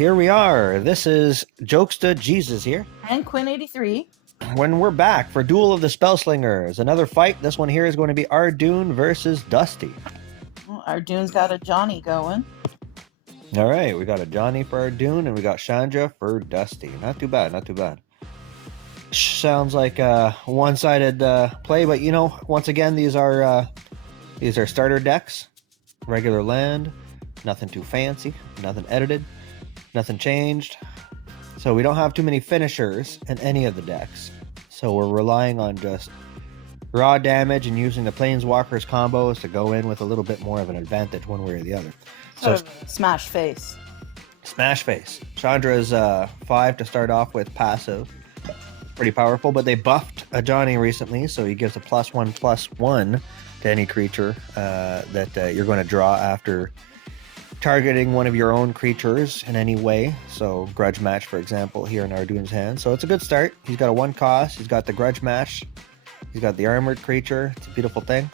here we are. This is JokeztaJesus here. And Quinn83. When we're back for Duel of the Spellslingers. Another fight. This one here is going to be Aardun versus Dusty. Well, Aardun's got a Johnny going. All right, we got a Johnny for Aardun, and we got Chandra for Dusty. Not too bad, not too bad. Sounds like a one-sided play, but you know, once again, these are starter decks. Regular land, nothing too fancy, nothing edited, nothing changed. So we don't have too many finishers in any of the decks. So we're relying on just raw damage and using the Planeswalkers combos to go in with a little bit more of an advantage one way or the other. So smash face. Smash face. Chandra's 5 to start off with passive. Pretty powerful, but they buffed a Johnny recently, so he gives a +1/+1 to any creature that you're going to draw after targeting one of your own creatures in any way. So Grudge Match, for example, here in Aardun's hand. So it's a good start. He's got a 1 cost. He's got the Grudge Match. He's got the Armored Creature. It's a beautiful thing.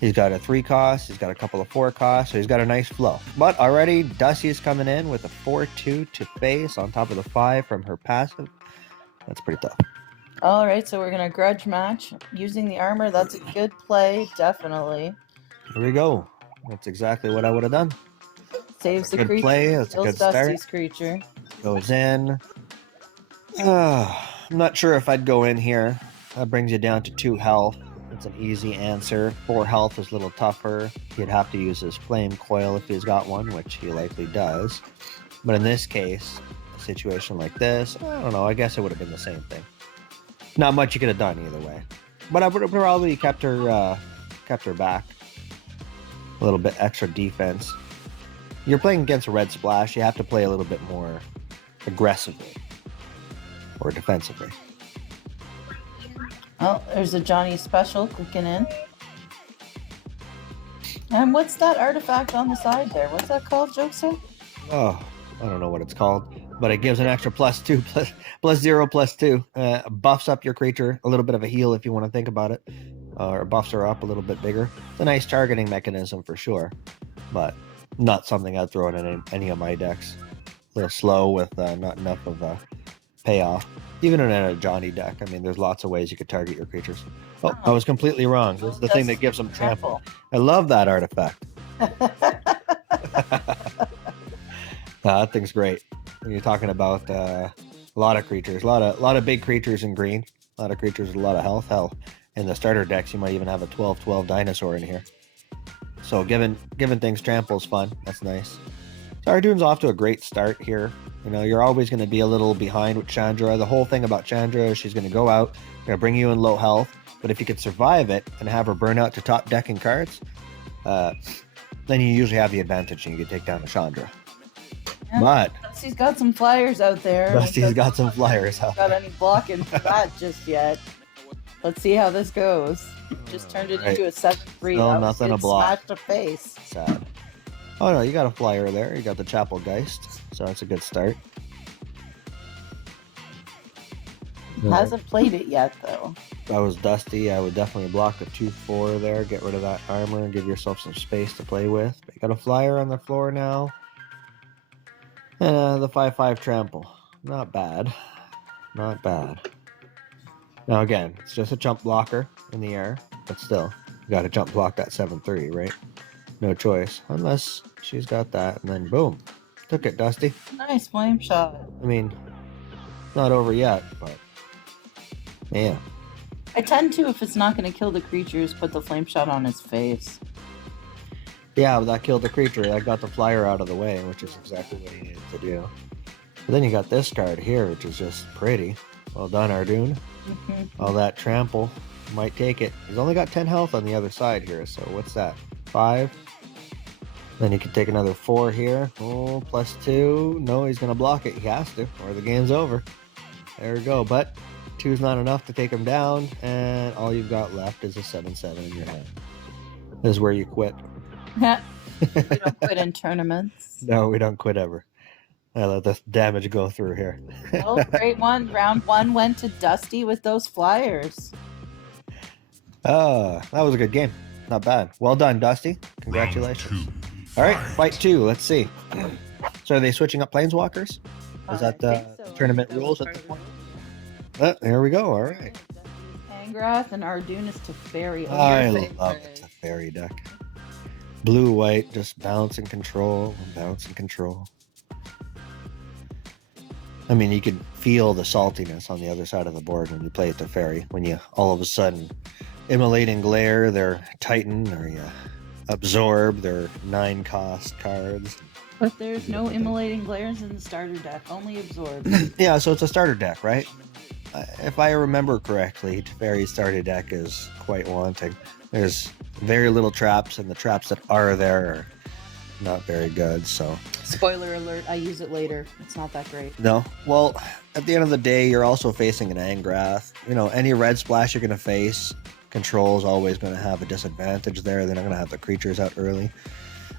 He's got a 3 cost. He's got a couple of 4 costs. So he's got a nice flow. But already Dusty is coming in with a 4/2 to face on top of the 5 from her passive. That's pretty tough. All right, so we're going to Grudge Match using the armor. That's a good play, definitely. Here we go. That's exactly what I would have done. Saves the good creature. Play. That's a good Dusty's start. Creature. Goes in. I'm not sure if I'd go in here. That brings you down to 2 health. It's an easy answer. 4 health is a little tougher. He'd have to use his Flame Coil if he's got one, which he likely does. But in this case, a situation like this, I don't know. I guess it would have been the same thing. Not much you could have done either way. But I would have probably kept her back. A little bit extra defense. You're playing against a red splash. You have to play a little bit more aggressively or defensively. Oh, there's a Johnny special clicking in. And what's that artifact on the side there? What's that called, Jokester? Oh, I don't know what it's called, but it gives an extra +2, +0/+2. Buffs up your creature, a little bit of a heal if you want to think about it, or buffs her up a little bit bigger. It's a nice targeting mechanism for sure, but not something I'd throw in any of my decks. A little slow with not enough of a payoff. Even in a Johnny deck, I mean, there's lots of ways you could target your creatures. Oh, I was completely wrong. This is the thing that gives them trample. I love that artifact. That thing's great. When you're talking about a lot of creatures, a lot of big creatures in green, a lot of creatures with a lot of health. Hell, in the starter decks, you might even have a 12/12 dinosaur in here. So giving things trample is fun. That's nice. So Aardun's off to a great start here. You know, you're always going to be a little behind with Chandra. The whole thing about Chandra is she's going to go out, going to bring you in low health. But if you could survive it and have her burn out to top decking cards, then you usually have the advantage and you can take down a Chandra. Yeah, but Dusty's got some flyers out there. Dusty's got some flyers out there. Got any blocking for that just yet? Let's see how this goes. Just turned it into a 7/3. No, nothing to block. Smashed a face. Sad. Oh no, you got a flyer there. You got the Chapel Geist, so that's a good start. Hasn't played it yet though. If I was Dusty, I would definitely block the 2/4 there, get rid of that armor, and give yourself some space to play with. But you got a flyer on the floor now. The 5/5 trample. Not bad. Not bad. Now again, it's just a jump blocker in the air, but still, you got to jump block that 7/3, right? No choice, unless she's got that, and then boom, took it, Dusty. Nice flame shot. I mean, not over yet, but man. I tend to, if it's not going to kill the creatures, put the flame shot on his face. Yeah, but that killed the creature. That got the flyer out of the way, which is exactly what he needed to do. But then you got this card here, which is just pretty. Well done, Aardun. All that trample might take it. He's only got 10 health on the other side here, so what's that? 5? Then you can take another 4 here. Oh, +2. No, he's going to block it. He has to, or the game's over. There we go. But 2's not enough to take him down, and all you've got left is a 7/7 in your hand. This is where you quit. We don't quit in tournaments. No, we don't quit ever. I let the damage go through here. Oh, great one. Round 1 went to Dusty with those flyers. That was a good game. Not bad. Well done, Dusty. Congratulations. All right, fight 2. Let's see. So are they switching up planeswalkers? Is that the tournament rules at the point? There we go. All right. Angrath and Aardun is Teferi. I love the Teferi deck. Blue white, just balance and control, balance and control. I mean, you can feel the saltiness on the other side of the board when you play Teferi. When you all of a sudden immolate and glare their Titan, or you absorb their 9-cost cards. But there's no immolating glares in the starter deck, only absorb. Yeah, so it's a starter deck, right? If I remember correctly, Teferi's starter deck is quite wanting. There's very little traps, and the traps that are there are not very good, so... Spoiler alert, I use it later. It's not that great. No? Well, at the end of the day, you're also facing an Angrath. You know, any red splash you're going to face, control is always going to have a disadvantage there. They're not going to have the creatures out early.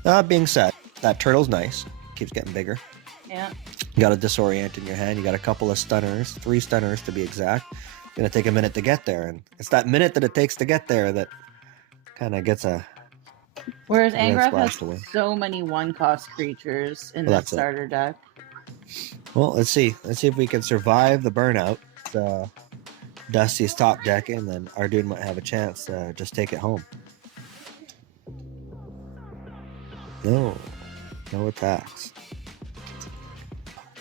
That being said, that turtle's nice. Keeps getting bigger. Yeah. You got a Disorient in your hand. You got a couple of stunners, 3 stunners to be exact. It's going to take a minute to get there, and it's that minute that it takes to get there that kind of gets a... Whereas Angrath has so many 1-cost creatures in the starter deck. Well, let's see. Let's see if we can survive the burnout. Dusty's top deck, and then Aardun might have a chance to just take it home. No attacks.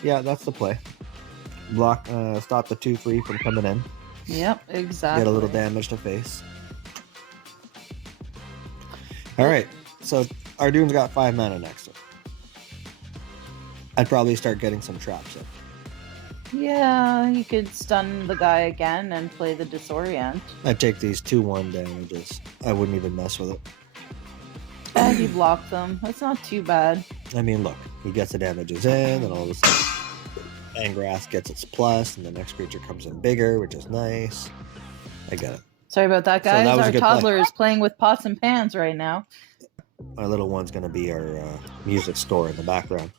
Yeah, that's the play. Block, stop the 2/3 from coming in. Yep, exactly. Get a little damage to face. All right, so Aardun's got 5 mana next to him. I'd probably start getting some traps in. Yeah, you could stun the guy again and play the Disorient. I'd take these 2/1 damages. I wouldn't even mess with it. And you block them. That's not too bad. I mean, look, he gets the damages in, and all of a sudden, Angrath gets its plus, and the next creature comes in bigger, which is nice. I get it. Sorry about that, guys. Our toddler is playing with pots and pans right now. Our little one's going to be our music store in the background.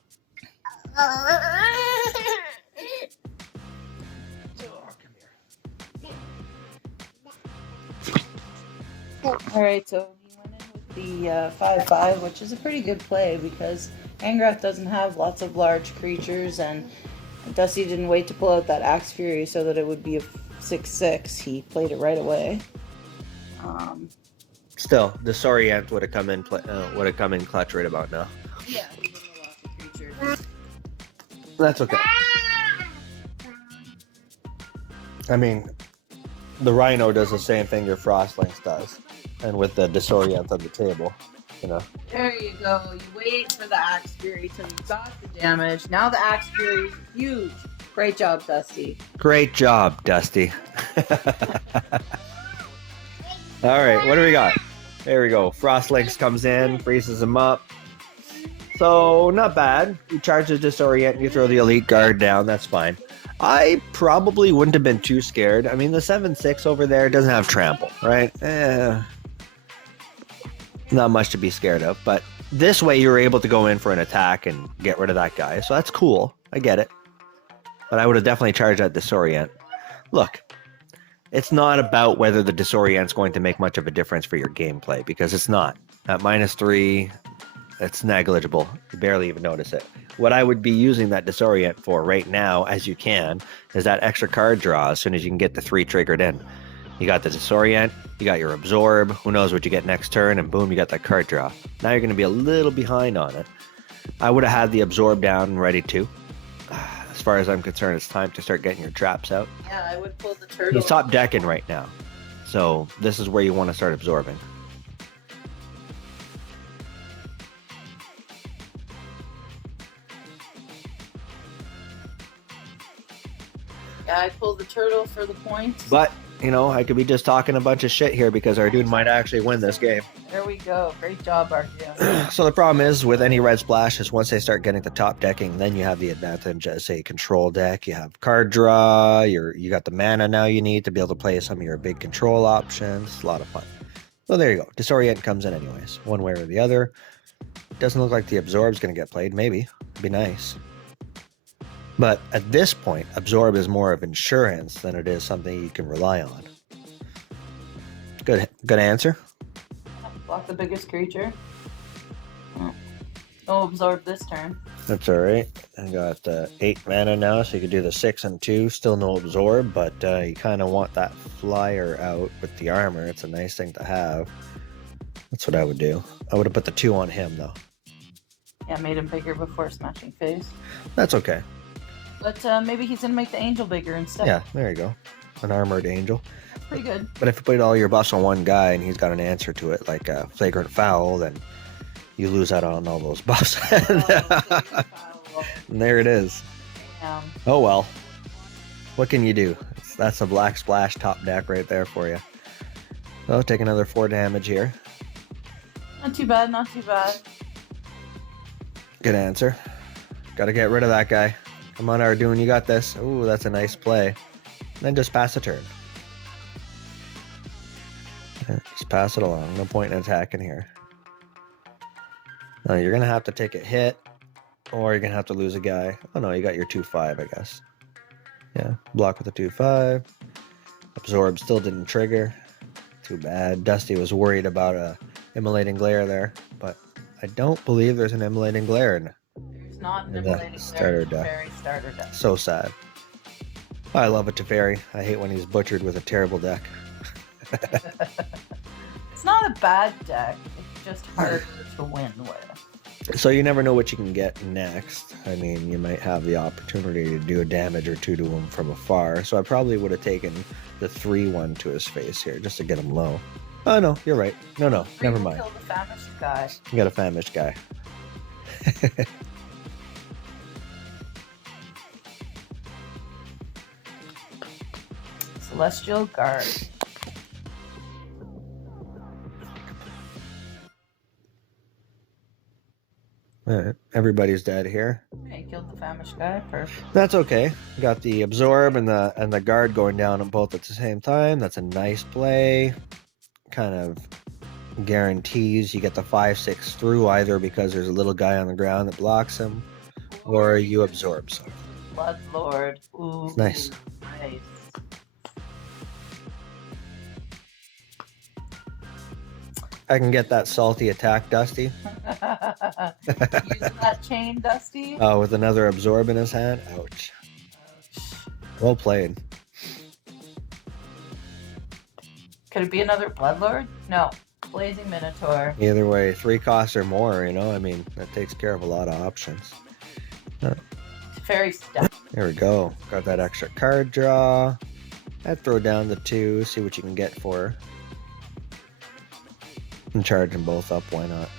Alright, so he went in with the 5/5, which is a pretty good play because Angrath doesn't have lots of large creatures, and Dusty didn't wait to pull out that Axe Fury so that it would be a 6/6. He played it right away. Still, Disorient would have come in clutch right about now. Yeah, he wouldn't have lost a creature. That's okay. I mean, the Rhino does the same thing your Frostlings does, and with the Disorient on the table, you know. There you go. You wait for the Axe Fury till you got the damage. Now the Axe Fury is huge. Great job, Dusty. Great job, Dusty. All right, what do we got? There we go. Frostlings comes in, freezes him up. So, not bad. You charge the Disorient, you throw the Elite Guard down, that's fine. I probably wouldn't have been too scared. I mean, the 7/6 over there doesn't have trample, right? Not much to be scared of, but this way you were able to go in for an attack and get rid of that guy, so that's cool. I get it. But I would have definitely charged that Disorient. Look, it's not about whether the Disorient's going to make much of a difference for your gameplay, because it's not. At -3, it's negligible. You barely even notice it. What I would be using that Disorient for right now, as you can, is that extra card draw as soon as you can get the 3 triggered in. You got the Disorient, you got your Absorb, who knows what you get next turn, and boom, you got that card draw. Now you're going to be a little behind on it. I would have had the Absorb down and ready too. As far as I'm concerned, it's time to start getting your traps out. Yeah, I would pull the turtle. He's top decking right now, so this is where you want to start absorbing. Yeah, I pulled the turtle for the point. But, you know, I could be just talking a bunch of shit here because our dude might actually win this game. There we go. Great job, Arjun. So the problem is with any red splash is once they start getting the top decking, then you have the advantage as a control deck. You have card draw, you got the mana now you need to be able to play some of your big control options. It's a lot of fun. So there you go. Disorient comes in anyways, one way or the other. Doesn't look like the Absorb's going to get played. Maybe. It'd be nice. But at this point, Absorb is more of insurance than it is something you can rely on. Good answer. Block the biggest creature. Oh. No absorb this turn. That's all right. I got 8 mana now, so you could do the 6 and 2. Still no absorb, but you kind of want that flyer out with the armor. It's a nice thing to have. That's what I would do. I would have put the 2 on him, though. Yeah, made him bigger before smashing face. That's okay. But maybe he's going to make the angel bigger instead. Yeah, there you go. An armored angel. Pretty good. But if you put all your buffs on one guy and he's got an answer to it, like a flagrant foul, then you lose out on all those buffs. And there it is. Yeah. Oh well. What can you do? That's a black splash top deck right there for you. So take another 4 damage here. Not too bad, not too bad. Good answer. Got to get rid of that guy. Come on, Aardun, you got this. Ooh, that's a nice play. Then just pass a turn. Yeah, just pass it along. No point in attacking here. You're going to have to take a hit, or you're going to have to lose a guy. Oh no, you got your 2/5, I guess. Yeah, block with a 2/5. Absorb still didn't trigger. Too bad. Dusty was worried about a immolating glare there, but I don't believe there's an immolating glare in There's not an in immolating the starter glare. deck. Teferi starter deck. So sad. I love a Teferi. I hate when he's butchered with a terrible deck. It's not a bad deck. It's just harder to win with. So you never know what you can get next. I mean, you might have the opportunity to do a damage or two to him from afar. So I probably would have taken the 3-1 to his face here just to get him low. Oh no, you're right. No, never mind. Kill the famished guy. You got a famished guy. Celestial Guard. All right, everybody's dead here. Okay, killed the famished guy. Perfect. That's okay. Got the absorb and the guard going down on both at the same time. That's a nice play. Kind of guarantees you get the 5/6 through either because there's a little guy on the ground that blocks him, or you absorb some. Blood Lord. Ooh, Nice. Nice. I can get that salty attack, Dusty. Using that chain, Dusty. With another absorb in his hand. Ouch. Well played. Could it be another Bloodlord? No. Blazing Minotaur. Either way, 3 costs or more, you know, I mean, that takes care of a lot of options. Very stuck. There we go. Got that extra card draw. I'd throw down the 2, see what you can get for her. And charge them both up, why not?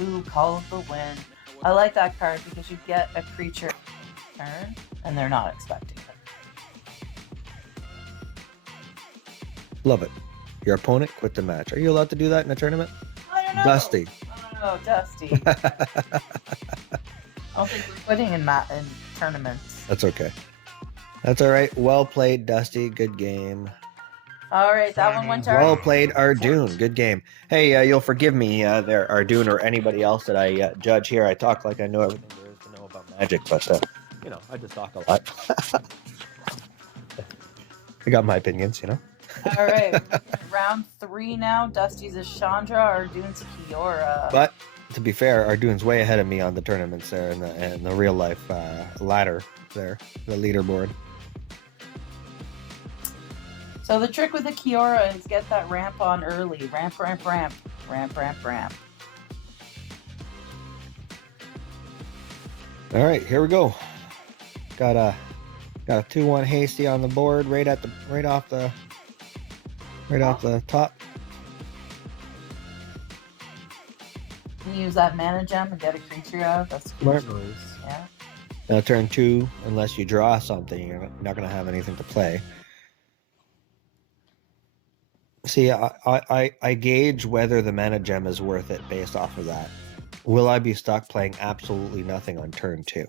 Ooh, Call of the Wind. I like that card because you get a creature turn and they're not expecting it. Love it. Your opponent quit the match. Are you allowed to do that in a tournament? I don't know. Dusty. I don't know, Dusty. I don't think we're quitting in tournaments. That's okay. That's all right. Well played, Dusty. Good game. All right, that one went to Well played, Aardun. Good game. Hey, you'll forgive me there, Aardun, or anybody else that I judge here. I talk like I know everything there is to know about Magic, but, you know, I just talk a lot. I got my opinions, you know. All right, we're looking at round 3 now. Dusty's is Chandra, Aardun's Kiora. But to be fair, Aardun's way ahead of me on the tournaments there and the real life ladder there, the leaderboard. So the trick with the Kiora is get that ramp on early. Ramp, ramp, ramp. Ramp, ramp, ramp. All right, here we go. Got a 2-1 hasty on the board right off the top. Can you use that mana gem and get a creature out? That's Smart. cool. Yeah. Now turn 2, unless you draw something, you're not going to have anything to play. See, I gauge whether the mana gem is worth it based off of that. Will I be stuck playing absolutely nothing on turn 2?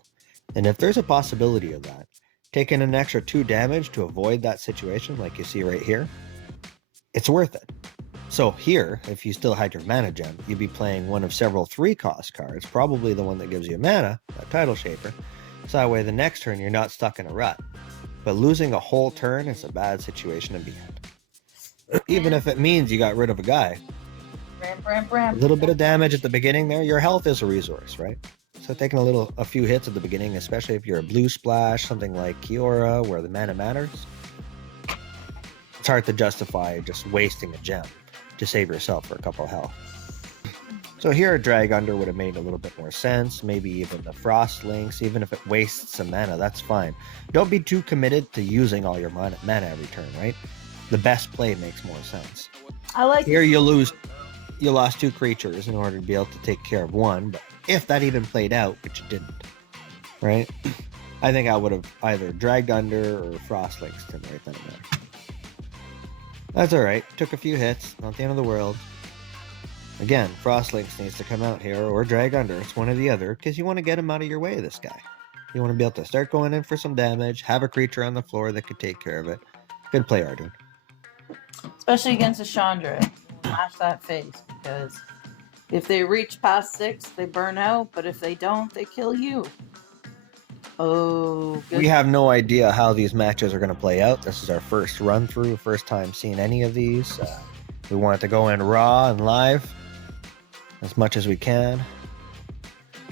And if there's a possibility of that, taking an extra 2 damage to avoid that situation, like you see right here, it's worth it. So here, if you still had your mana gem, you'd be playing one of several 3-cost cards, probably the one that gives you mana, that Title Shaper. So that way the next turn you're not stuck in a rut. But losing a whole turn is a bad situation to be in. Even if it means you got rid of a guy. A little bit of damage at the beginning there. Your health is a resource, right? So taking a few hits at the beginning, especially if you're a blue splash, something like Kiora, where the mana matters, it's hard to justify just wasting a gem to save yourself for a couple of health. So here, a Drag Under would have made a little bit more sense. Maybe even the Frost Links, even if it wastes some mana, that's fine. Don't be too committed to using all your mana every turn, right? The best play makes more sense. I like here you lost 2 creatures in order to be able to take care of one, but if that even played out, which it didn't, right? I think I would have either Dragged Under or Frost Links to right then and there. That's all right. Took a few hits, not the end of the world. Again, Frost Links needs to come out here or Drag Under. It's one or the other because you want to get him out of your way, this guy. You want to be able to start going in for some damage, have a creature on the floor that could take care of it. Good play, Aardun. Especially against a Chandra. Smash that face, because if they reach past 6, they burn out, but if they don't, they kill you. Oh, good. We have no idea how these matches are going to play out. This is our first run through, first time seeing any of these. We wanted to go in raw and live as much as we can.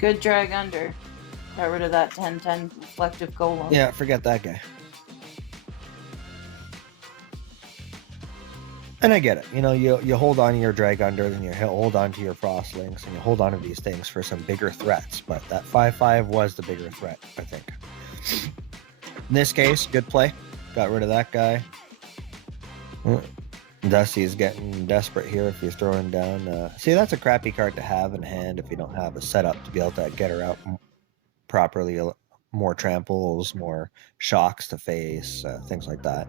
Good Drag Under. Got rid of that 10/10 reflective golem. Yeah, forget that guy. And I get it. You know, you hold on to your Drag Under, then you hold on to your Frost Links, and you hold on to these things for some bigger threats. But that 5/5 was the bigger threat, I think. In this case, good play. Got rid of that guy. Dusty's getting desperate here if he's throwing down. See, that's a crappy card to have in hand if you don't have a setup to be able to get her out properly. More tramples, more shocks to face, things like that.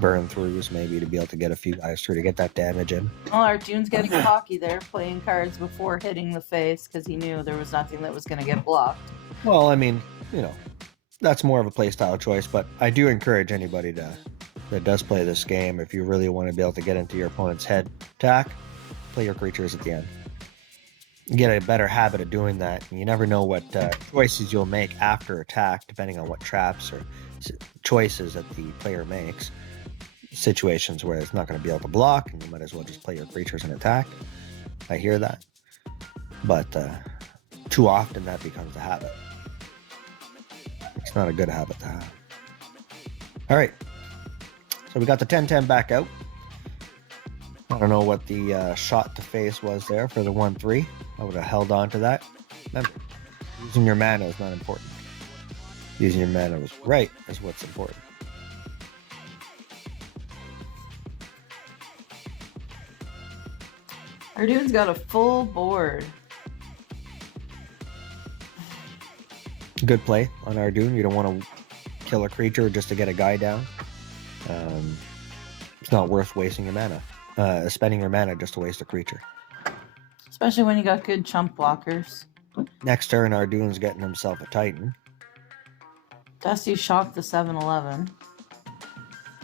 Burn throughs maybe to be able to get a few guys through to get that damage in. Well, Aardun's getting cocky there, playing cards before hitting the face because he knew there was nothing that was going to get blocked. Well, I mean, you know, that's more of a playstyle choice, but I do encourage anybody that does play this game, if you really want to be able to get into your opponent's head attack, play your creatures at the end. You get a better habit of doing that, and you never know what choices you'll make after attack, depending on what traps or choices that the player makes. Situations where it's not going to be able to block, and you might as well just play your creatures and attack. I hear that. But too often that becomes a habit. It's not a good habit to have. All right. So we got the 10/10 back out. I don't know what the shot to face was there for the 1/3. I would have held on to that. Remember, using your mana is not important. Using your mana was right is what's important. Aardun's got a full board. Good play on Aardun. You don't want to kill a creature just to get a guy down. It's not worth wasting your mana. Spending your mana just to waste a creature. Especially when you got good chump blockers. Next turn, Aardun's getting himself a Titan. Dusty shocked the 7/11.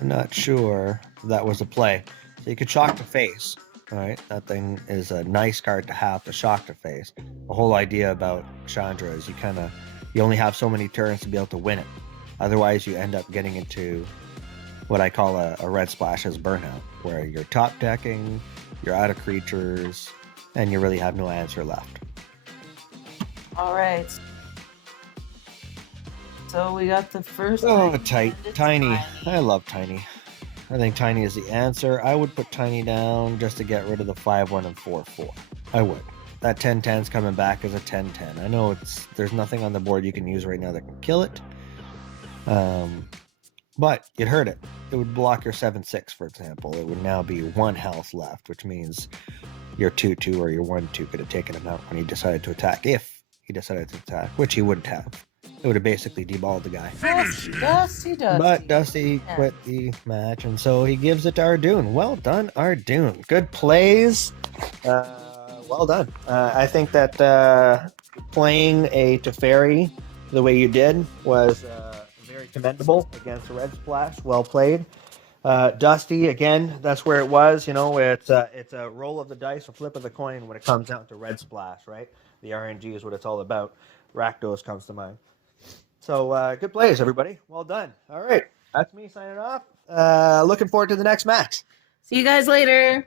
I'm not sure if that was a play. So you could shock the face. All right, that thing is a nice card to have to shock the face. The whole idea about Chandra is you only have so many turns to be able to win it. Otherwise, you end up getting into what I call a red splash as burnout, where you're top decking, you're out of creatures, and you really have no answer left. All right. So we got the first. Oh, Tiny. I love Tiny. I think Tiny is the answer. I would put Tiny down just to get rid of the 5/1 and 4/4. I would. That 10/10's coming back as a 10/10. I know there's nothing on the board you can use right now that can kill it. But you'd hurt it. It would block your 7/6, for example. It would now be 1 health left, which means your 2/2 or your 1/2 could have taken him out when he decided to attack. If he decided to attack, which he wouldn't have. It would have basically deballed the guy. Dusty. But Dusty quit the match, and so he gives it to Aardun. Well done, Aardun. Good plays. Well done. I think that playing a Teferi the way you did was very commendable against the Red Splash. Well played. Dusty, again, that's where it was. You know, it's a roll of the dice, a flip of the coin when it comes down to Red Splash, right? The RNG is what it's all about. Rakdos comes to mind. So good plays, everybody. Well done. All right. That's me signing off. Looking forward to the next match. See you guys later.